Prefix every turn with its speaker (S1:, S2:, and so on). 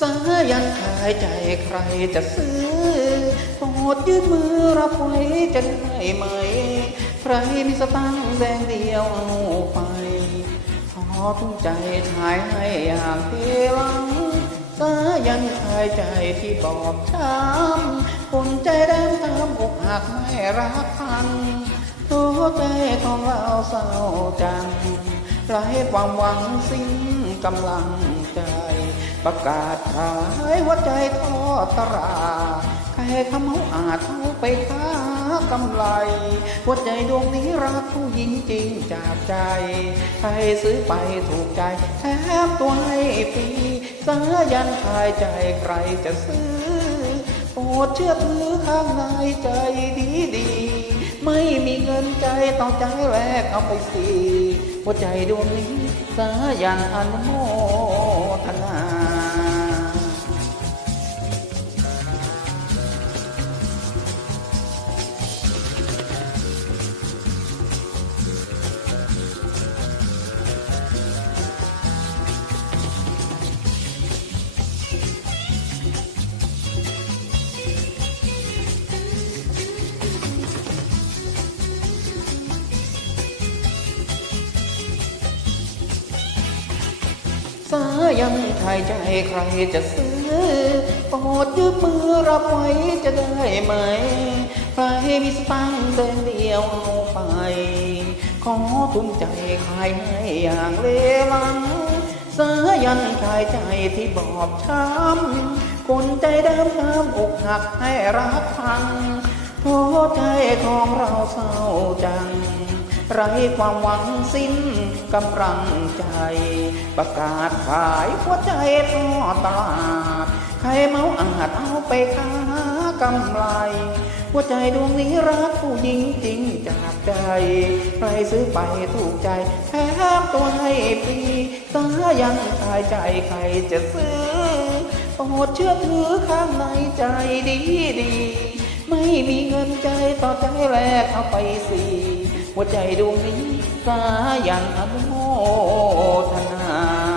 S1: สายันขายใจใครจะซื้อโปรดยืดมือรับไว้จะได้ไหม ใครมีสตังค์แดงเดียวเอาไปขอทุ่ใจชายให้อย่างเทลังสายันขายใจที่บอบช้ำคนใจแดงทำอกหักไม่รักพันหัวใจของเราเศร้าจังไร้ความหวังสิ้นกำลังใจ ประกาศขายหัวใจทอดตลาดใครคำเขาอาจเอาไปค้ากำไรหัวใจดวงนี้รักผู้หญิงจริงจากใจ ใครซื้อไปถูกใจแถมตัวให้ฟรีสายันขายใจใครจะซื้อโปรดเชื่อถือข้างในใจดีดีไม่มีเงินใจต้องใจแลกเอาไปสิหัวใจดวงนี้สายันอนุโมทนา สายังใครใจใครจะซื้อโปรดยืมมือรับไว้จะได้ไหม ใครมีสตังค์เดินเดียวเอาไป ขอทุ่มใจขายให้อย่างเลลังสายันชายใจที่บอบช้ำคนใจดำน้ำอกหักให้รักพังหัวใจของเราเศร้าจัง ไรความหวังสิ้นกำลังใจ ประกาศขายหัวใจทอดตลาด ใครเมาอาจเอาไปค้ากำไร หัวใจดวงนี้รักผู้หญิงจริงจากใจ ใครซื้อไปถูกใจแถมตัวให้ฟรีสายังขายใจใครจะซื้อโปรดเชื่อถือข้างในใจดีดี ไม่มีเงินใจต่อใจแลกเอาไปสิ หัวใจดวงนี้สายันอนุโมทนา